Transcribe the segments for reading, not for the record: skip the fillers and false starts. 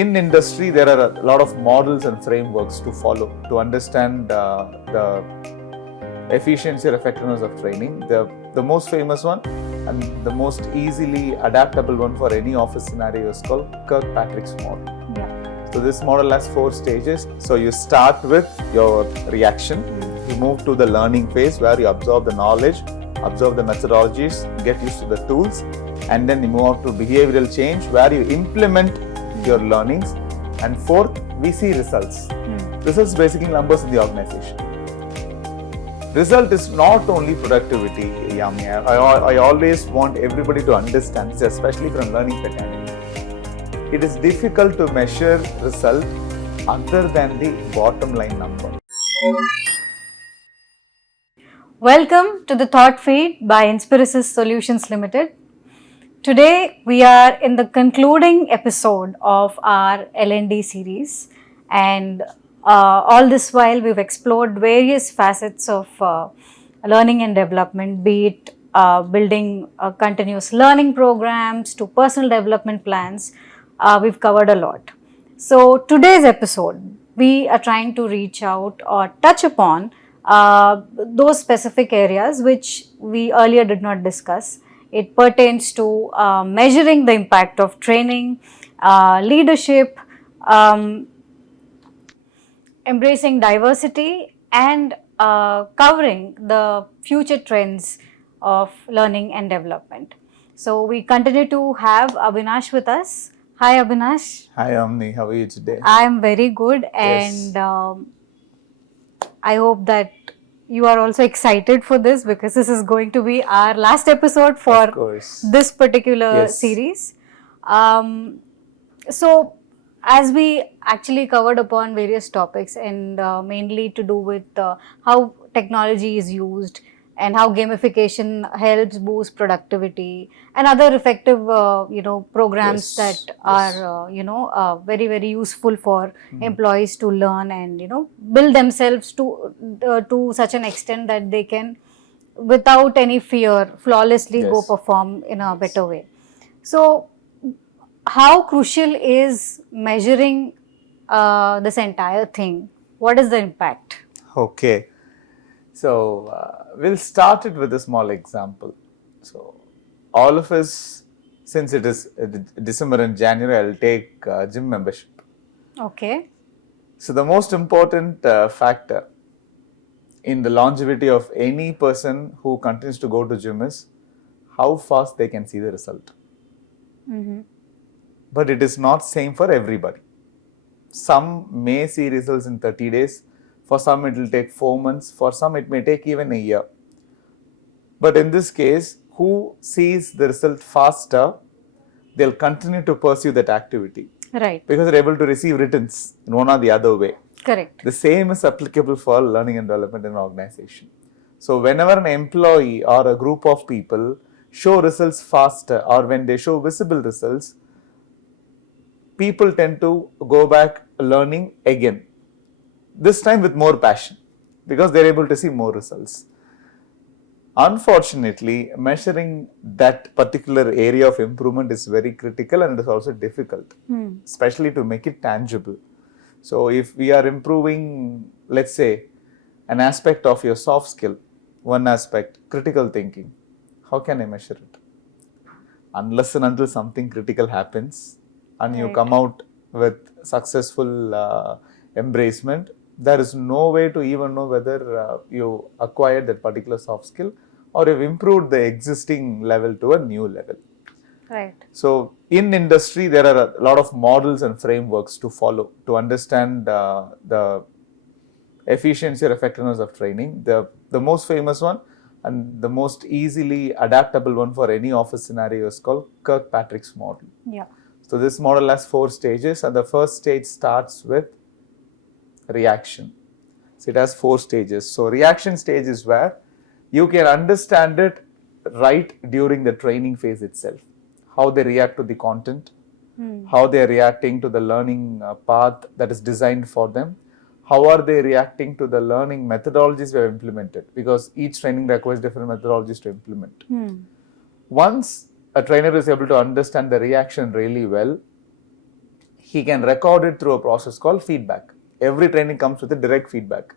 in industry, there are a lot of models and frameworks to follow to understand the efficiency or effectiveness of training. The most famous one and the most easily adaptable one for any office scenario is called Kirkpatrick's model. Yeah. So this model has 4 stages. So you start with your reaction, you move to the learning phase where you absorb the knowledge, observe the methodologies, get used to the tools, and then you move on to behavioral change where you implement your learnings, and fourth, we see results. Results basically numbers in the organization. Result is not only productivity, Yami. I always want everybody to understand this, especially from learning academy. It is difficult to measure result other than the bottom line number. Welcome to the Thought Feed by Inspirisis Solutions Limited. Today we are in the concluding episode of our L&D series, and all this while we've explored various facets of learning and development, be it building continuous learning programs to personal development plans. We've covered a lot. So today's episode, we are trying to reach out or touch upon those specific areas which we earlier did not discuss. It pertains to measuring the impact of training, leadership, embracing diversity, and covering the future trends of learning and development. So we continue to have Abinash with us. Hi Abinash. Hi Amni, how are you today? I am very good, and Yes. I hope that you are also excited for this because this is going to be our last episode for this particular series. So as we actually covered upon various topics, and mainly to do with how technology is used and how gamification helps boost productivity and other effective programs that are very, very useful for employees to learn and build themselves to such an extent that they can, without any fear, flawlessly go perform in a better way. So how crucial is measuring this entire thing? What is the impact? Okay. So we'll start it with a small example. So all of us, since it is December and January, I'll take gym membership. Okay. So the most important factor in the longevity of any person who continues to go to gym is how fast they can see the result. But it is not same for everybody. Some may see results in 30 days. For some, it will take 4 months. For some, it may take even a year. But in this case, who sees the result faster, they'll continue to pursue that activity. Right. Because they're able to receive returns in one or the other way. Correct. The same is applicable for learning and development in an organization. So whenever an employee or a group of people show results faster, or when they show visible results, people tend to go back learning again. This time with more passion, because they're able to see more results. Unfortunately, measuring that particular area of improvement is very critical, and it is also difficult, especially to make it tangible. So if we are improving, let's say, an aspect of your soft skill, one aspect, critical thinking, how can I measure it? Unless and until something critical happens and you come out with successful embracement, there is no way to even know whether you acquired that particular soft skill or you've improved the existing level to a new level. Right. So in industry, there are a lot of models and frameworks to follow to understand the efficiency or effectiveness of training. The most famous one and the most easily adaptable one for any office scenario is called Kirkpatrick's model. Yeah. So this model has 4 stages, and the first stage starts with reaction. So it has 4 stages. So reaction stage is where you can understand it right during the training phase itself. How they react to the content, how they are reacting to the learning path that is designed for them, how are they reacting to the learning methodologies we have implemented, because each training requires different methodologies to implement. Once a trainer is able to understand the reaction really well, he can record it through a process called feedback. Every training comes with a direct feedback.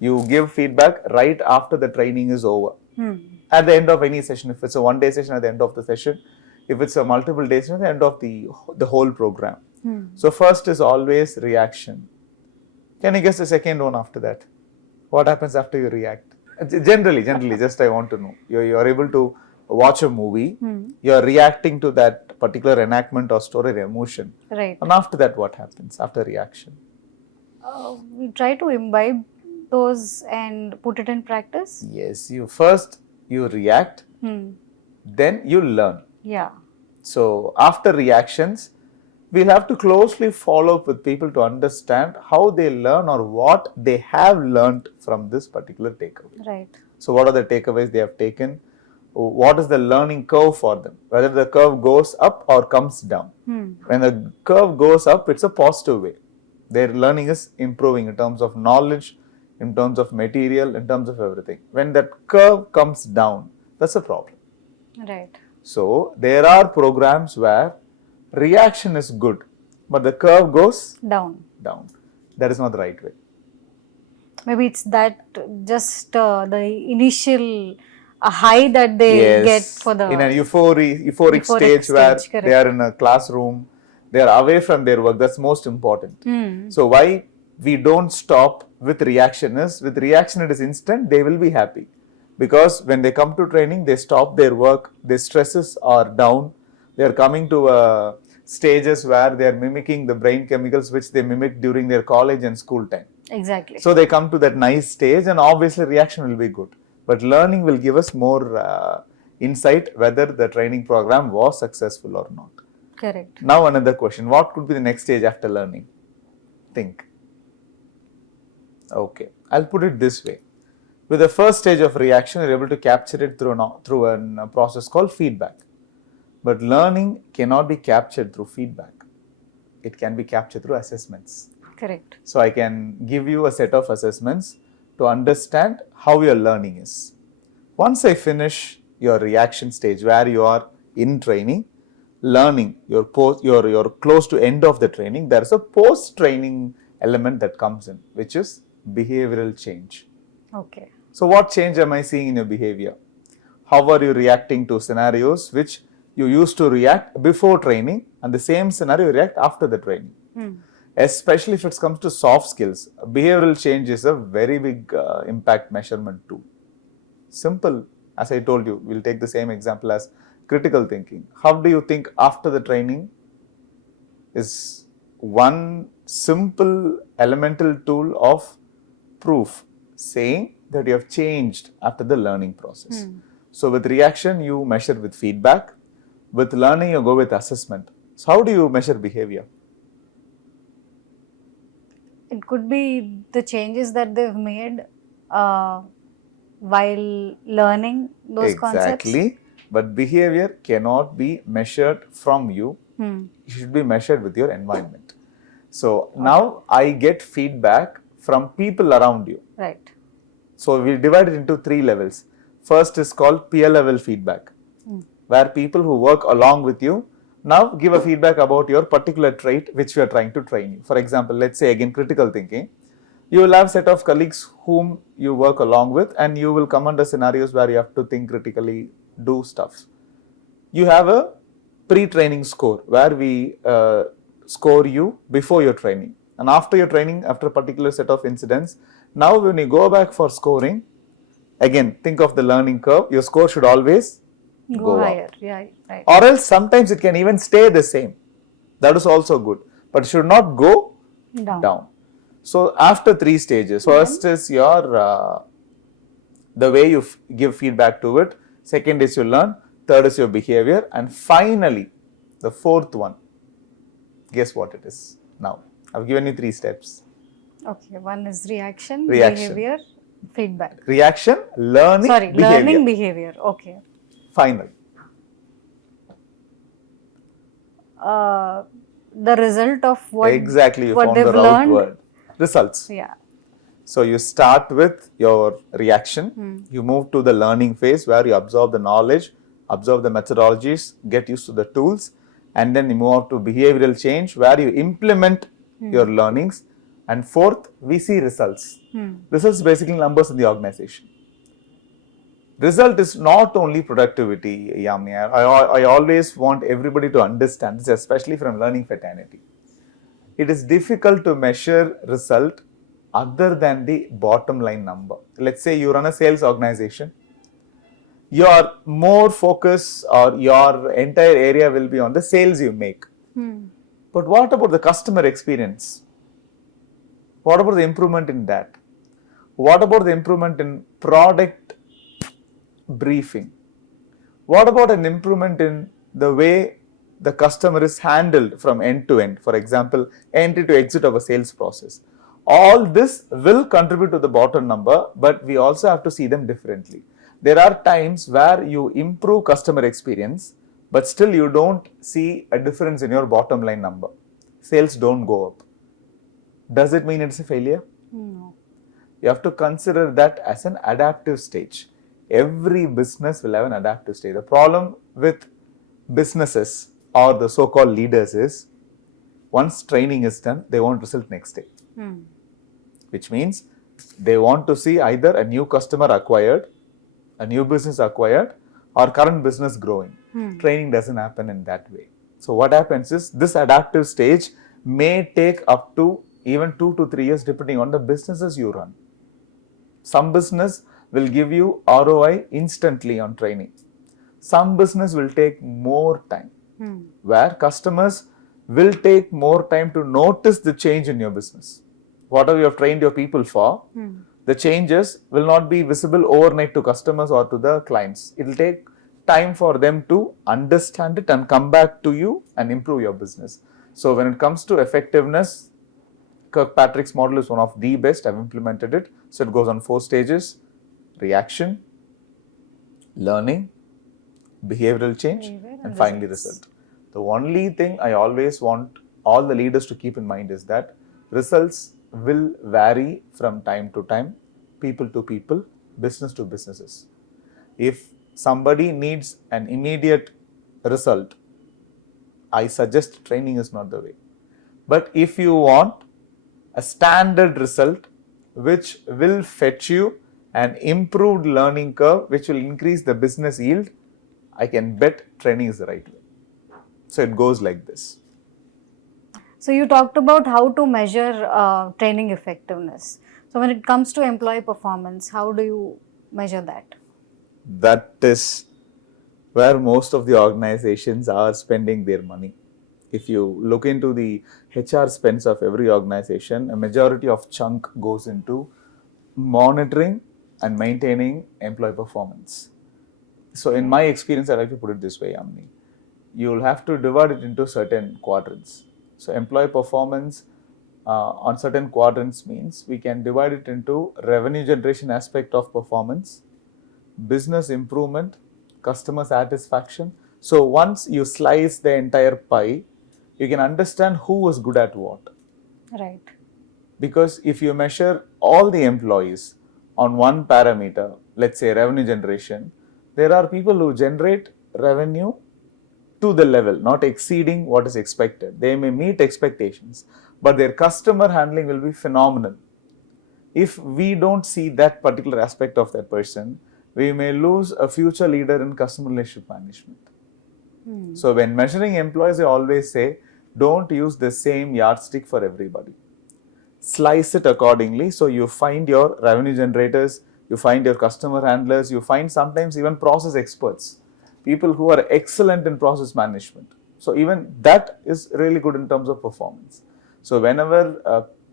You give feedback right after the training is over. At the end of any session, if it's a one-day session, at the end of the session, if it's a multiple day session, at the end of the whole program. So first is always reaction. Can you guess the second one after that? What happens after you react? Generally, just I want to know. You're able to watch a movie, you're reacting to that particular enactment or story or emotion. Right. And after that, what happens after reaction? We try to imbibe those and put it in practice. Yes, you react, then you learn. Yeah. So after reactions, we'll have to closely follow up with people to understand how they learn or what they have learned from this particular takeaway. Right. So what are the takeaways they have taken? What is the learning curve for them? Whether the curve goes up or comes down. When the curve goes up, it's a positive way. Their learning is improving in terms of knowledge, in terms of material, in terms of everything. When that curve comes down, that's a problem. Right. So there are programs where reaction is good, but the curve goes Down. That is not the right way. Maybe it's that just the initial high that they get for the in a euphoric stage where correct. they are in a classroom, they are away from their work. That's most important. So why we don't stop with reaction is, with reaction it is instant, they will be happy. Because when they come to training, they stop their work, their stresses are down, they are coming to stages where they are mimicking the brain chemicals which they mimic during their college and school time. Exactly. So they come to that nice stage and obviously reaction will be good. But learning will give us more insight whether the training program was successful or not. Correct. Now another question, what could be the next stage after learning? Think. Okay, I'll put it this way. With the first stage of reaction, you're able to capture it through a process called feedback. But learning cannot be captured through feedback. It can be captured through assessments. Correct. So I can give you a set of assessments to understand how your learning is. Once I finish your reaction stage where you are in training, learning, you're close to end of the training, there is a post-training element that comes in, which is behavioral change. Okay. So what change am I seeing in your behavior? How are you reacting to scenarios which you used to react before training, and the same scenario you react after the training? Especially if it comes to soft skills, behavioral change is a very big impact measurement tool. Simple, as I told you, we'll take the same example as critical thinking. How do you think after the training is one simple elemental tool of proof saying that you have changed after the learning process. So with reaction, you measure with feedback. With learning, you go with assessment. So how do you measure behavior? It could be the changes that they've made while learning those concepts. Exactly. But behavior cannot be measured from you. It should be measured with your environment. So now I get feedback from people around you. Right. So we divide it into 3 levels. First is called peer level feedback, where people who work along with you now give a feedback about your particular trait which we are trying to train you. For example, let's say again critical thinking. You will have a set of colleagues whom you work along with, and you will come under scenarios where you have to think critically, do stuff. You have a pre-training score where we score you before your training. And after your training, after a particular set of incidents, now when you go back for scoring, again, think of the learning curve, your score should always go higher. up. Yeah, right. Or else sometimes it can even stay the same. That is also good. But it should not go down. So after 3 stages, first is your the way you give feedback to it, second is you learn, third is your behavior, and finally the 4th one, guess what it is now? I've given you 3 steps. Okay, one is reaction, behavior, feedback. Reaction, learning, behavior. Learning, behavior. Okay. Final. The result of what exactly, you what found they've the right learned. word. Results. Yeah. So you start with your reaction, you move to the learning phase where you absorb the knowledge, absorb the methodologies, get used to the tools, And then you move on to behavioral change where you implement your learnings. And fourth, we see results. Results basically numbers in the organization. Result is not only productivity, Yami. I always want everybody to understand this, especially from learning fraternity. It is difficult to measure result other than the bottom line number. Let's say you run a sales organization. Your more focus or your entire area will be on the sales you make. But what about the customer experience? What about the improvement in that? What about the improvement in product briefing? What about an improvement in the way the customer is handled from end to end? For example, entry to exit of a sales process. All this will contribute to the bottom number, but we also have to see them differently. There are times where you improve customer experience, but still you don't see a difference in your bottom line number. Sales don't go up. Does it mean it's a failure? No. You have to consider that as an adaptive stage. Every business will have an adaptive stage. The problem with businesses or the so-called leaders is once training is done, they want result next day. Which means they want to see either a new customer acquired, a new business acquired, or current business growing. Training doesn't happen in that way. So what happens is this adaptive stage may take up to even 2 to 3 years depending on the businesses you run. Some business will give you ROI instantly on training. Some business will take more time, where customers will take more time to notice the change in your business. Whatever you have trained your people for, the changes will not be visible overnight to customers or to the clients. It will take time for them to understand it and come back to you and improve your business. So when it comes to effectiveness, Kirkpatrick's model is one of the best. I've implemented it. So it goes on 4 stages: reaction, learning, behavioral change, and finally result. The only thing I always want all the leaders to keep in mind is that results will vary from time to time, people to people, business to businesses. If somebody needs an immediate result, I suggest training is not the way. But if you want a standard result which will fetch you an improved learning curve which will increase the business yield, I can bet training is the right way. So it goes like this. So you talked about how to measure training effectiveness. So when it comes to employee performance, how do you measure that? That is where most of the organizations are spending their money. If you look into the HR spends of every organization, a majority of chunk goes into monitoring and maintaining employee performance. So in my experience, I like to put it this way, Amni. You'll have to divide it into certain quadrants. So employee performance on certain quadrants means we can divide it into revenue generation aspect of performance, business improvement, customer satisfaction. So once you slice the entire pie, you can understand who was good at what. Right. Because if you measure all the employees on one parameter, let's say revenue generation, there are people who generate revenue to the level, not exceeding what is expected. They may meet expectations, but their customer handling will be phenomenal. If we don't see that particular aspect of that person, we may lose a future leader in customer relationship management. So when measuring employees, I always say, don't use the same yardstick for everybody. Slice it accordingly. So you find your revenue generators, you find your customer handlers, you find sometimes even process experts, people who are excellent in process management. So even that is really good in terms of performance. So whenever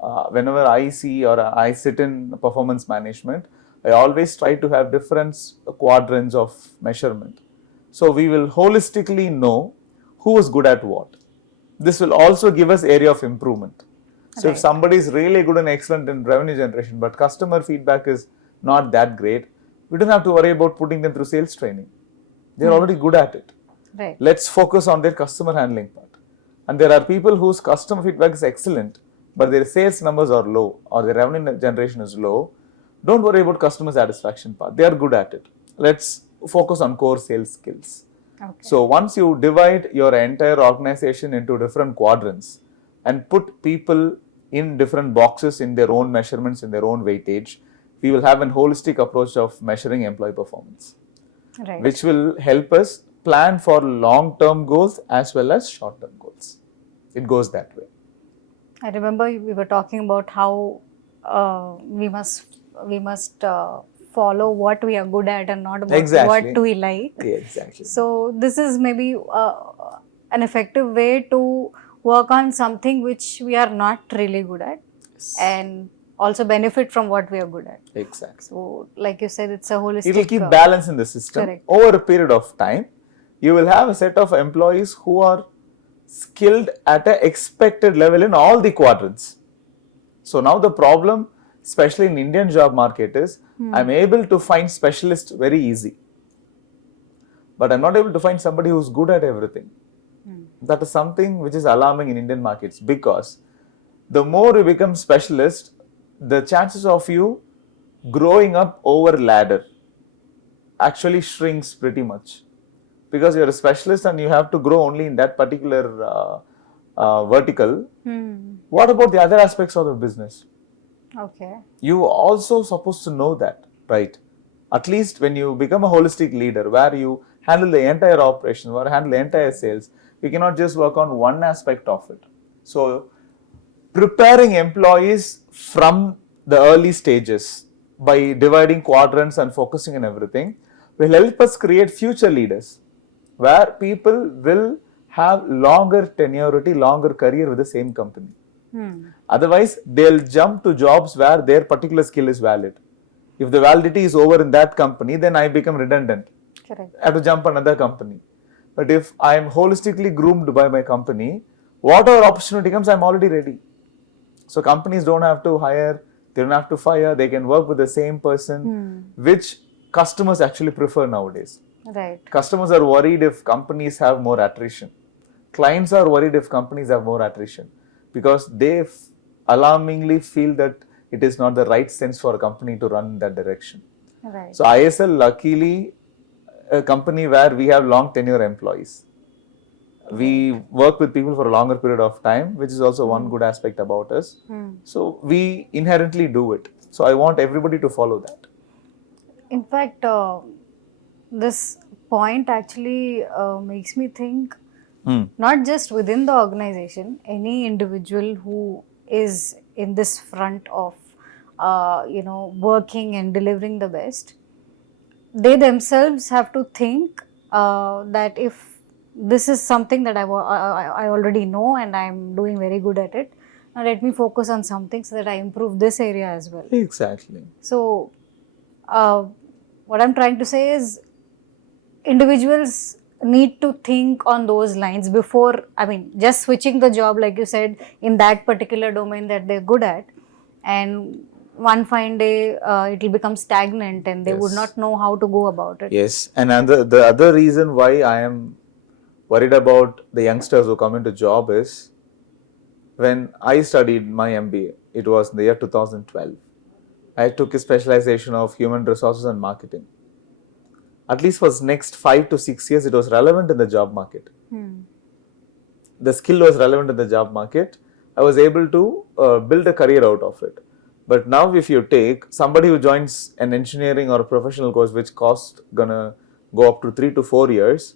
I see or I sit in performance management, I always try to have different quadrants of measurement. So we will holistically know who is good at what. This will also give us area of improvement. So if somebody is really good and excellent in revenue generation, but customer feedback is not that great, we don't have to worry about putting them through sales training. They're already good at it. Right. Let's focus on their customer handling part. And there are people whose customer feedback is excellent, but their sales numbers are low or their revenue generation is low. Don't worry about customer satisfaction part. They are good at it. Let's focus on core sales skills. Okay. So once you divide your entire organization into different quadrants and put people in different boxes in their own measurements, in their own weightage, we will have a holistic approach of measuring employee performance, Right. which will help us plan for long-term goals as well as short-term goals. It goes that way. I remember we were talking about how we must follow what we are good at and not about Exactly. what we like. Yeah, exactly. So this is maybe an effective way to work on something which we are not really good at, and also benefit from what we are good at. Exactly. So, like you said, it's a holistic. It will keep balance in the system. Correct. Over a period of time. You will have a set of employees who are skilled at an expected level in all the quadrants. So now the problem, especially in Indian job market, is I'm able to find specialists very easy, but I'm not able to find somebody who's good at everything. That is something which is alarming in Indian markets, because the more you become specialist, the chances of you growing up over ladder actually shrinks pretty much, because you're a specialist and you have to grow only in that particular vertical. What about the other aspects of the business? Okay. You also supposed to know that, right? At least when you become a holistic leader, where you handle the entire operation or handle the entire sales, you cannot just work on one aspect of it. So preparing employees from the early stages by dividing quadrants and focusing on everything will help us create future leaders, where people will have longer tenuity, longer career with the same company. Otherwise, they'll jump to jobs where their particular skill is valid. If the validity is over in that company, then I become redundant. Correct. I have to jump another company. But if I am holistically groomed by my company, whatever opportunity comes, I'm already ready. So companies don't have to hire, they don't have to fire, they can work with the same person, which customers actually prefer nowadays. Right. Customers are worried if companies have more attrition. Clients are worried if companies have more attrition, because they alarmingly feel that it is not the right sense for a company to run in that direction. Right. So ISL, luckily, a company where we have long tenure employees. We work with people for a longer period of time, which is also one good aspect about us. So we inherently do it. So I want everybody to follow that. In fact, this point actually makes me think, not just within the organization, any individual who is in this front of working and delivering the best, they themselves have to think that if this is something that I already know and I'm doing very good at it, now let me focus on something so that I improve this area as well. Exactly. So what I'm trying to say is, individuals need to think on those lines before, just switching the job, like you said, in that particular domain that they're good at, and one fine day it will become stagnant and they would not know how to go about it. Yes, and the other reason why I am worried about the youngsters who come into job is, when I studied my MBA, it was in the year 2012. I took a specialization of human resources and marketing. At least for the next 5 to 6 years, it was relevant in the job market. The skill was relevant in the job market. I was able to build a career out of it. But now if you take somebody who joins an engineering or a professional course, which cost gonna go up to 3 to 4 years,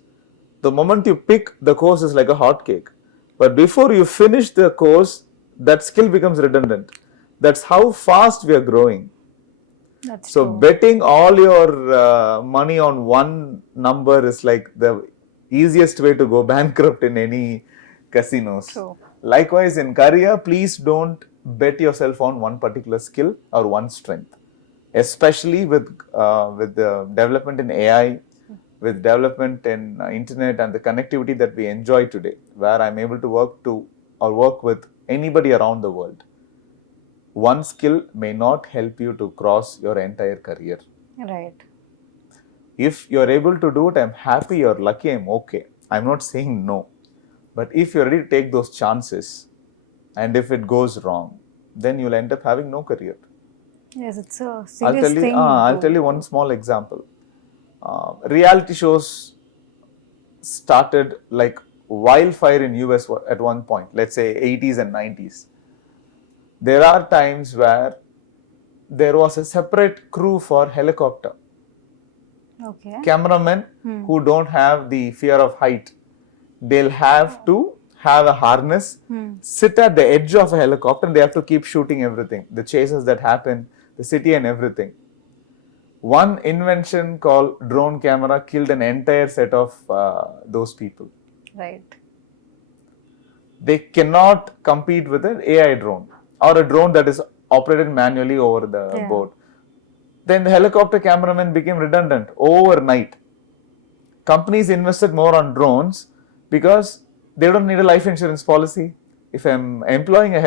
the moment you pick the course is like a hot cake. But before you finish the course, that skill becomes redundant. That's how fast we are growing. That's so true. Betting all your money on one number is like the easiest way to go bankrupt in any casinos. True. Likewise, in career, please don't bet yourself on one particular skill or one strength, especially with the development in AI, with development in internet and the connectivity that we enjoy today, where I'm able to work with anybody around the world. One skill may not help you to cross your entire career. Right. If you're able to do it, I'm happy, you're lucky, I'm okay. I'm not saying no. But if you're ready to take those chances, and if it goes wrong, then you'll end up having no career. Yes, it's a serious thing. I'll tell you one small example. Reality shows started like wildfire in US at one point, let's say 80s and 90s. There are times where there was a separate crew for helicopter. Okay. Cameramen who don't have the fear of height, they'll have to have a harness, sit at the edge of a helicopter, and they have to keep shooting everything, the chases that happen, the city and everything. One invention called drone camera killed an entire set of those people. Right. They cannot compete with an AI drone or a drone that is operated manually over the board. Then the helicopter cameraman became redundant overnight. Companies invested more on drones because they don't need a life insurance policy. If I'm employing a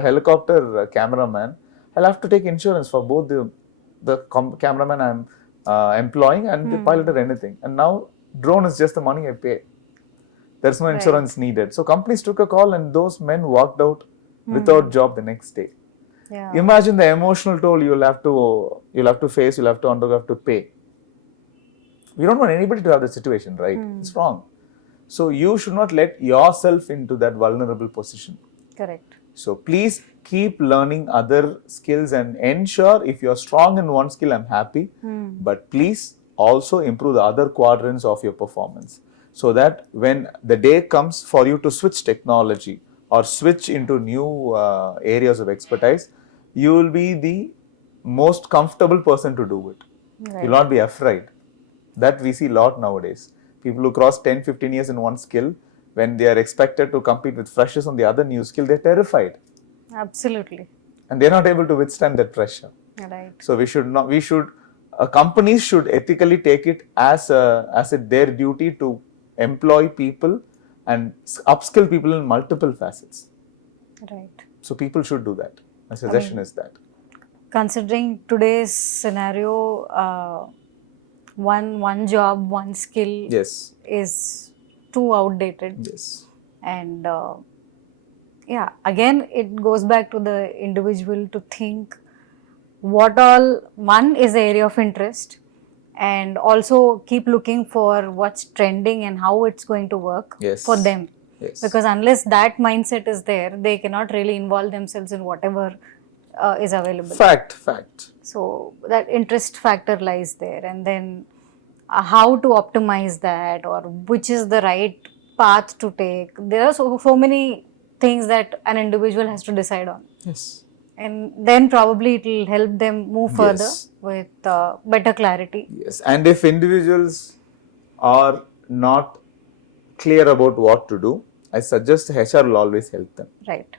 helicopter cameraman, I'll have to take insurance for both the cameraman I'm employing and the pilot or anything. And now drone is just the money I pay. There's no insurance needed. So companies took a call and those men walked out without job the next day. Yeah. Imagine the emotional toll you'll have to face, you'll have to undergo, have to pay. We don't want anybody to have that situation, right? It's wrong. So you should not let yourself into that vulnerable position. Correct. So please keep learning other skills and ensure if you're strong in one skill, I'm happy. But please also improve the other quadrants of your performance so that when the day comes for you to switch technology or switch into new areas of expertise, you will be the most comfortable person to do it. Right. You'll not be afraid. That we see a lot nowadays. People who cross 10, 15 years in one skill, when they are expected to compete with freshers on the other new skill, they're terrified. Absolutely. And they're not able to withstand that pressure. Right. So companies should ethically take it as their duty to employ people and upskill people in multiple facets. Right. So people should do that. My suggestion is that. Considering today's scenario, one job, one skill Yes. is too outdated. Yes. And again, it goes back to the individual to think what all, one is the area of interest, and also keep looking for what's trending and how it's going to work for them. Yes. Because unless that mindset is there, they cannot really involve themselves in whatever is available. Fact. So that interest factor lies there, and then how to optimize that, or which is the right path to take. There are so many things that an individual has to decide on. Yes. And then probably it will help them move further with better clarity. Yes. And if individuals are not clear about what to do, I suggest HR will always help them. Right.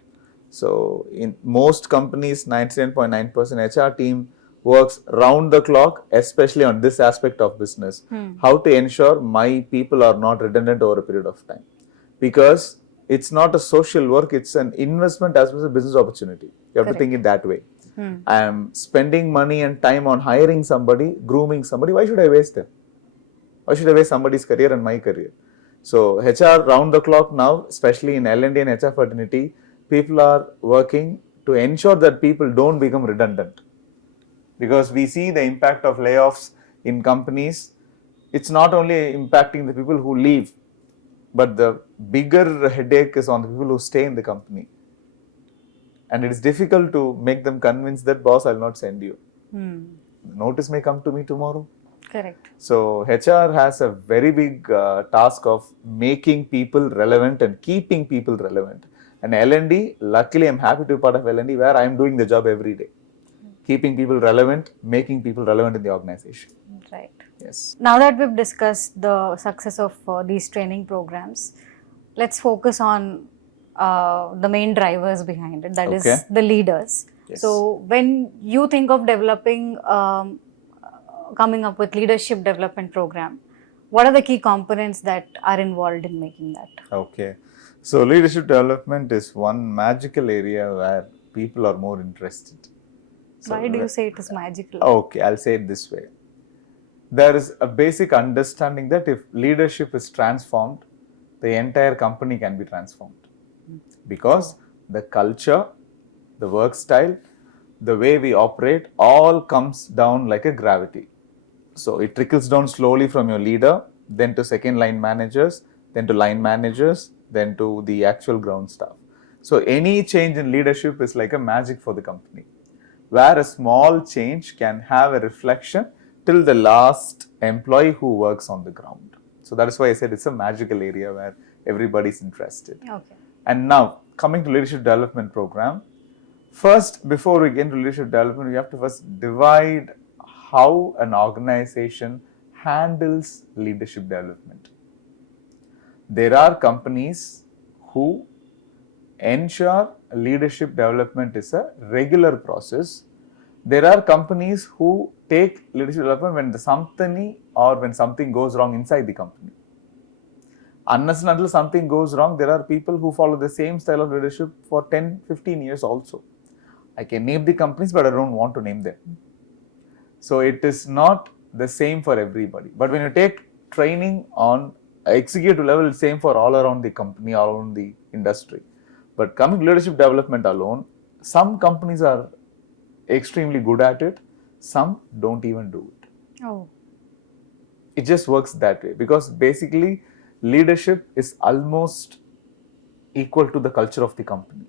So in most companies, 99.9% HR team works round the clock, especially on this aspect of business. How to ensure my people are not redundant over a period of time. Because it's not a social work, it's an investment as well as a business opportunity. You have to think it that way. I am spending money and time on hiring somebody, grooming somebody. Why should I waste them? Why should I waste somebody's career and my career? So HR round the clock now, especially in L&D and HR fraternity, people are working to ensure that people don't become redundant. Because we see the impact of layoffs in companies. It's not only impacting the people who leave, but the bigger headache is on the people who stay in the company. And it is difficult to make them convince that, boss, I'll not send you. Notice may come to me tomorrow. Correct. So HR has a very big task of making people relevant and keeping people relevant. And L&D, luckily I'm happy to be part of L&D where I'm doing the job every day. Keeping people relevant, making people relevant in the organization. Right. Yes. Now that we've discussed the success of these training programs, let's focus on the main drivers behind it, that is the leaders. Yes. So when you think of developing, coming up with leadership development program, what are the key components that are involved in making that? Okay. So leadership development is one magical area where people are more interested. So why do you say it is magical? Okay, I'll say it this way. There is a basic understanding that if leadership is transformed, the entire company can be transformed. Because the culture, the work style, the way we operate, all comes down like a gravity. So it trickles down slowly from your leader, then to second line managers, then to line managers, then to the actual ground staff. So any change in leadership is like a magic for the company, where a small change can have a reflection till the last employee who works on the ground. So that is why I said it's a magical area where everybody's interested. Okay. And now, coming to leadership development program, first, before we get into leadership development, we have to first divide how an organization handles leadership development. There are companies who ensure leadership development is a regular process. There are companies who take leadership development when something goes wrong inside the company. Unless and until something goes wrong, there are people who follow the same style of leadership for 10, 15 years also. I can name the companies, but I don't want to name them. So it is not the same for everybody. But when you take training on executive level, it's same for all around the company, all around the industry. But coming to leadership development alone, some companies are extremely good at it, some don't even do it. Oh. It just works that way because basically leadership is almost equal to the culture of the company.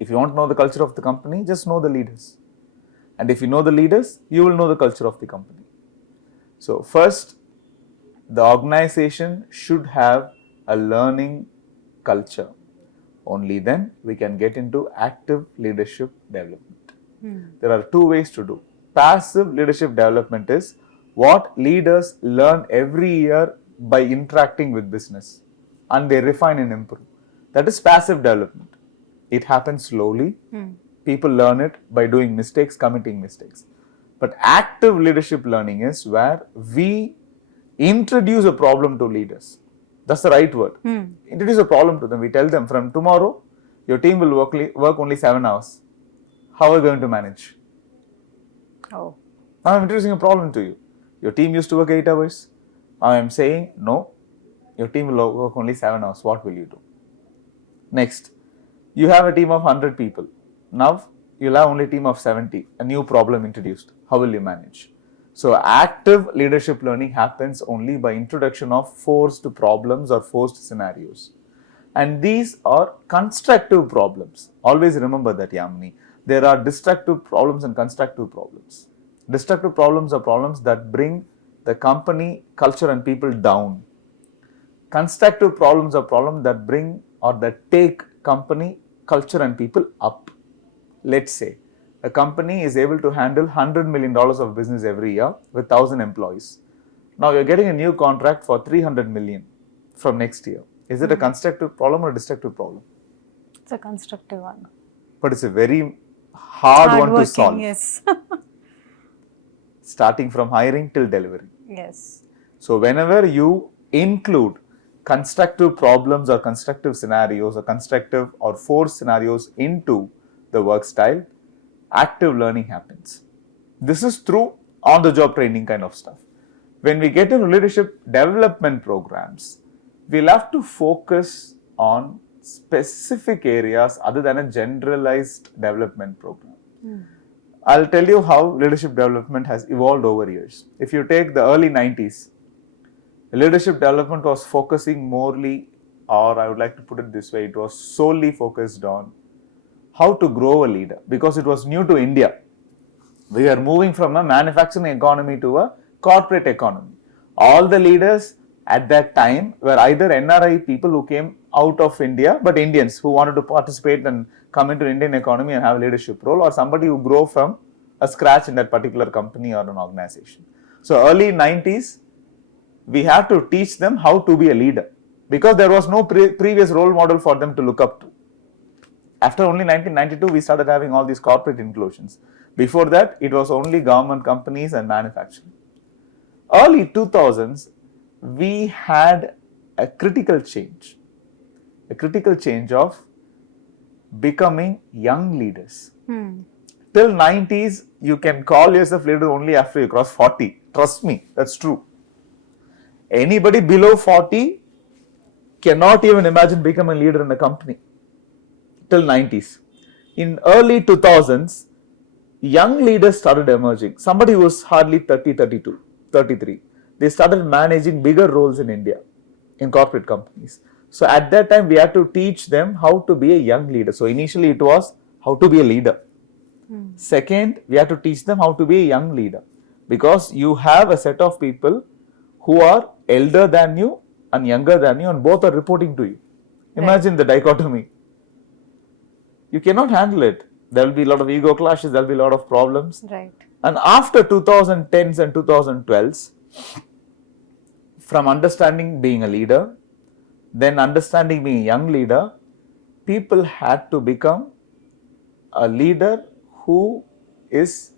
If you want to know the culture of the company, just know the leaders. And if you know the leaders, you will know the culture of the company. So first, the organization should have a learning culture. Only then we can get into active leadership development. There are two ways to do. Passive leadership development is what leaders learn every year by interacting with business and they refine and improve. That is passive development. It happens slowly. People learn it by doing mistakes, committing mistakes. But active leadership learning is where we introduce a problem to leaders. That's the right word. Introduce a problem to them. We tell them from tomorrow, your team will work only 7 hours. How are you going to manage? Oh. Now I'm introducing a problem to you. Your team used to work 8 hours. I am saying, no, your team will work only 7 hours. What will you do? Next, you have a team of 100 people. Now, you'll have only a team of 70. A new problem introduced. How will you manage? So, active leadership learning happens only by introduction of forced problems or forced scenarios. And these are constructive problems. Always remember that, Yamini. There are destructive problems and constructive problems. Destructive problems are problems that bring the company, culture and people down. Constructive problems are problems that bring or that take company, culture and people up. Let's say a company is able to handle $100 million of business every year with 1,000 employees. Now you're getting a new contract for 300 million from next year. Is it a constructive problem or a destructive problem? It's a constructive one. But it's a very hard one to solve. Yes. Starting from hiring till delivery. Yes. So whenever you include constructive problems or constructive scenarios or constructive or forced scenarios into the work style, active learning happens. This is through on-the-job training kind of stuff. When we get into leadership development programs, we'll have to focus on specific areas other than a generalized development program. I'll tell you how leadership development has evolved over years. If you take the early 90s, leadership development was focusing morely, or I would like to put it this way, it was solely focused on how to grow a leader because it was new to India. We are moving from a manufacturing economy to a corporate economy. All the leaders at that time were either NRI people who came out of India, but Indians who wanted to participate and come into Indian economy and have a leadership role, or somebody who grew from a scratch in that particular company or an organization. So early 90s, we have to teach them how to be a leader because there was no previous role model for them to look up to. After only 1992, we started having all these corporate inclusions. Before that, it was only government companies and manufacturing. Early 2000s, we had a critical change of becoming young leaders. Till 90s, you can call yourself leader only after you cross 40. Trust me, that's true. Anybody below 40 cannot even imagine becoming a leader in a company. Till 90s. In early 2000s, young leaders started emerging. Somebody who was hardly 30, 32, 33. they started managing bigger roles in India, in corporate companies. So at that time, we had to teach them how to be a young leader. So initially it was how to be a leader. Second, we have to teach them how to be a young leader, because you have a set of people who are elder than you and younger than you, and both are reporting to you. Imagine the dichotomy. You cannot handle it. There will be a lot of ego clashes, there will be a lot of problems. Right. And after 2010s and 2012s, from understanding being a leader, then understanding being a young leader, people had to become a leader who is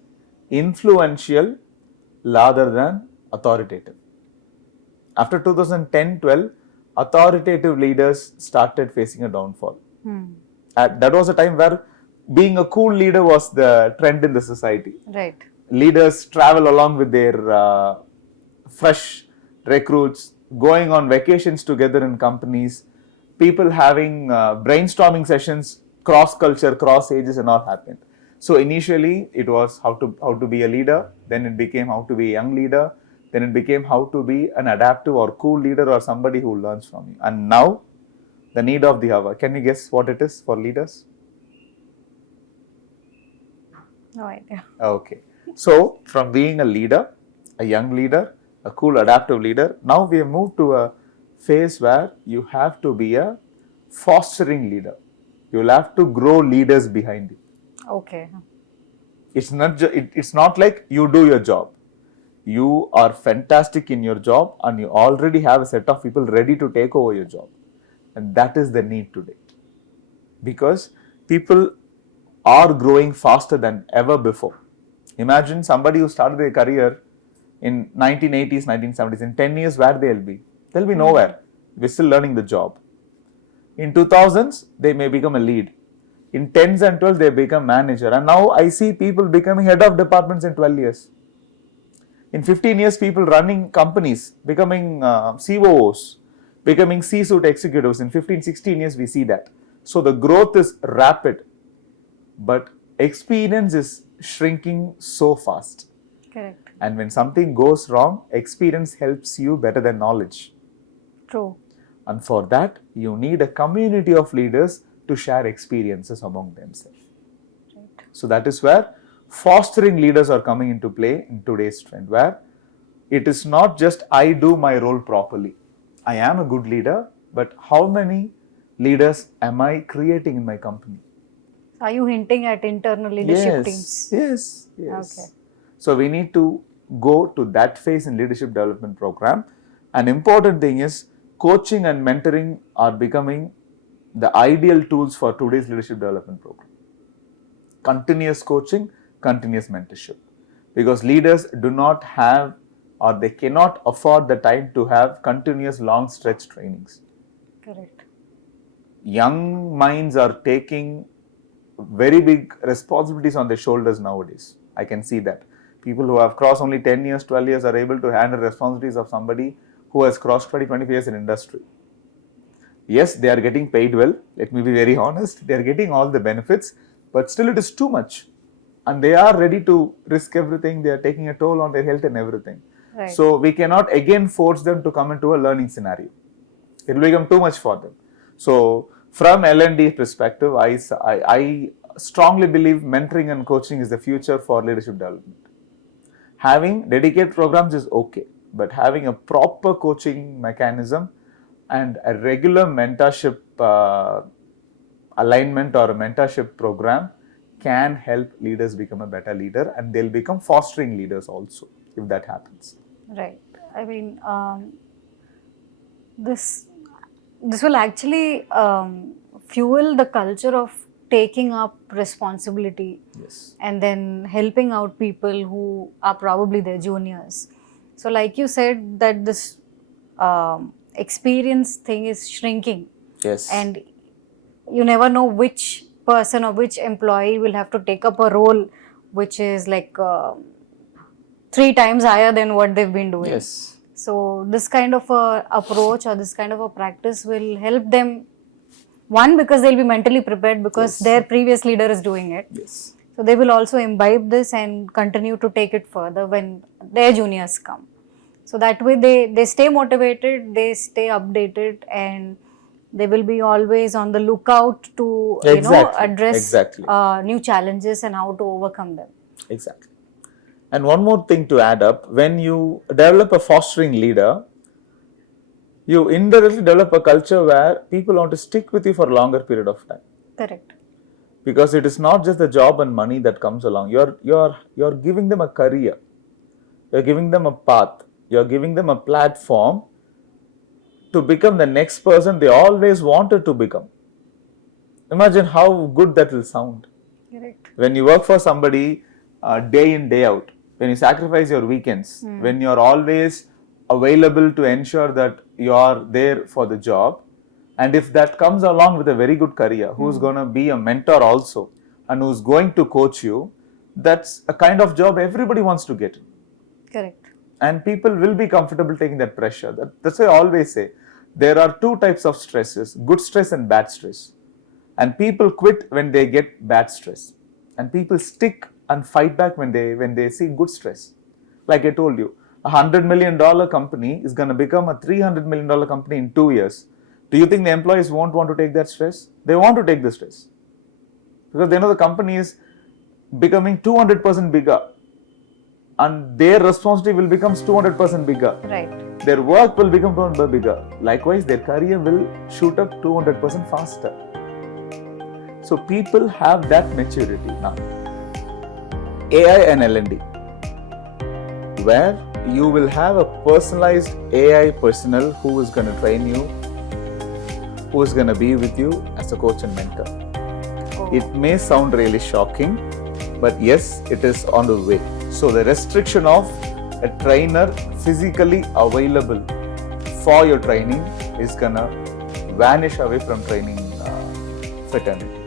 influential rather than authoritative. After 2010-12, authoritative leaders started facing a downfall. That was a time where being a cool leader was the trend in the society. Right. Leaders travel along with their fresh recruits, going on vacations together in companies, people having brainstorming sessions, cross culture, cross ages, and all happened. So initially it was how to be a leader, then it became how to be a young leader, then it became how to be an adaptive or cool leader or somebody who learns from you. And now the need of the hour. Can you guess what it is for leaders? No idea. Okay. So from being a leader, a young leader, a cool adaptive leader, now we have moved to a phase where you have to be a fostering leader. You will have to grow leaders behind you. Okay. It's not like you do your job. You are fantastic in your job and you already have a set of people ready to take over your job. And that is the need today. Because people are growing faster than ever before. Imagine somebody who started their career in 1980s, 1970s. In 10 years, where they'll be? They'll be nowhere. We're still learning the job. In 2000s, they may become a lead. In 10s and 12s, they become manager. And now I see people becoming head of departments in 12 years. In 15 years, people running companies, becoming COOs, becoming C-suite executives. In 15, 16 years, we see that. So the growth is rapid. But experience is shrinking so fast. Correct. And when something goes wrong, experience helps you better than knowledge. True. And for that, you need a community of leaders to share experiences among themselves. Right. So that is where fostering leaders are coming into play in today's trend, where it is not just I do my role properly. I am a good leader, but how many leaders am I creating in my company? Are you hinting at internal leadership teams? Yes. Okay. So we need to go to that phase in leadership development program. An important thing is coaching and mentoring are becoming the ideal tools for today's leadership development program. Continuous coaching, continuous mentorship. Because leaders do not have or they cannot afford the time to have continuous long stretch trainings. Correct. Young minds are taking very big responsibilities on their shoulders nowadays. I can see that. People who have crossed only 10 years, 12 years are able to handle responsibilities of somebody who has crossed 20, 25 years in industry. Yes, they are getting paid well. Let me be very honest. They are getting all the benefits, but still it is too much. And they are ready to risk everything. They are taking a toll on their health and everything. Right. So we cannot again force them to come into a learning scenario. It will become too much for them. So from L&D perspective, I strongly believe mentoring and coaching is the future for leadership development. Having dedicated programs is okay, but having a proper coaching mechanism and a regular mentorship alignment or a mentorship program can help leaders become a better leader, and they'll become fostering leaders also if that happens. Right. I mean, this will actually fuel the culture of taking up responsibility. Yes. And then helping out people who are probably their juniors. So like you said that this experience thing is shrinking. Yes. And you never know which person or which employee will have to take up a role which is like 3 times higher than what they've been doing. Yes. So this kind of a approach or this kind of a practice will help them, one, because they'll be mentally prepared because their previous leader is doing it. Yes. So they will also imbibe this and continue to take it further when their juniors come. So that way they stay motivated, they stay updated, and they will be always on the lookout to address Exactly. new challenges and how to overcome them. Exactly. And one more thing to add up, when you develop a fostering leader, you indirectly develop a culture where people want to stick with you for a longer period of time. Correct. Because it is not just the job and money that comes along. You're giving them a career. You're giving them a path. You're giving them a platform to become the next person they always wanted to become. Imagine how good that will sound. Correct. When you work for somebody day in, day out, when you sacrifice your weekends, when you're always available to ensure that you're there for the job, and if that comes along with a very good career, who's going to be a mentor also, and who's going to coach you, that's a kind of job everybody wants to get. Correct. And people will be comfortable taking that pressure. That's why I always say, there are two types of stresses, good stress and bad stress. And people quit when they get bad stress. And people stick and fight back when they see good stress. Like I told you, $100 million company is going to become a $300 million company in 2 years. Do you think the employees won't want to take that stress? They want to take the stress. Because they know the company is becoming 200% bigger. And their responsibility will become 200% bigger. Right. Their work will become 200% bigger. Likewise, their career will shoot up 200% faster. So people have that maturity now. AI and L&D, where you will have a personalized AI personnel who is going to train you, who is going to be with you as a coach and mentor. Oh. It may sound really shocking, but yes, it is on the way. So the restriction of a trainer physically available for your training is going to vanish away from training fraternity.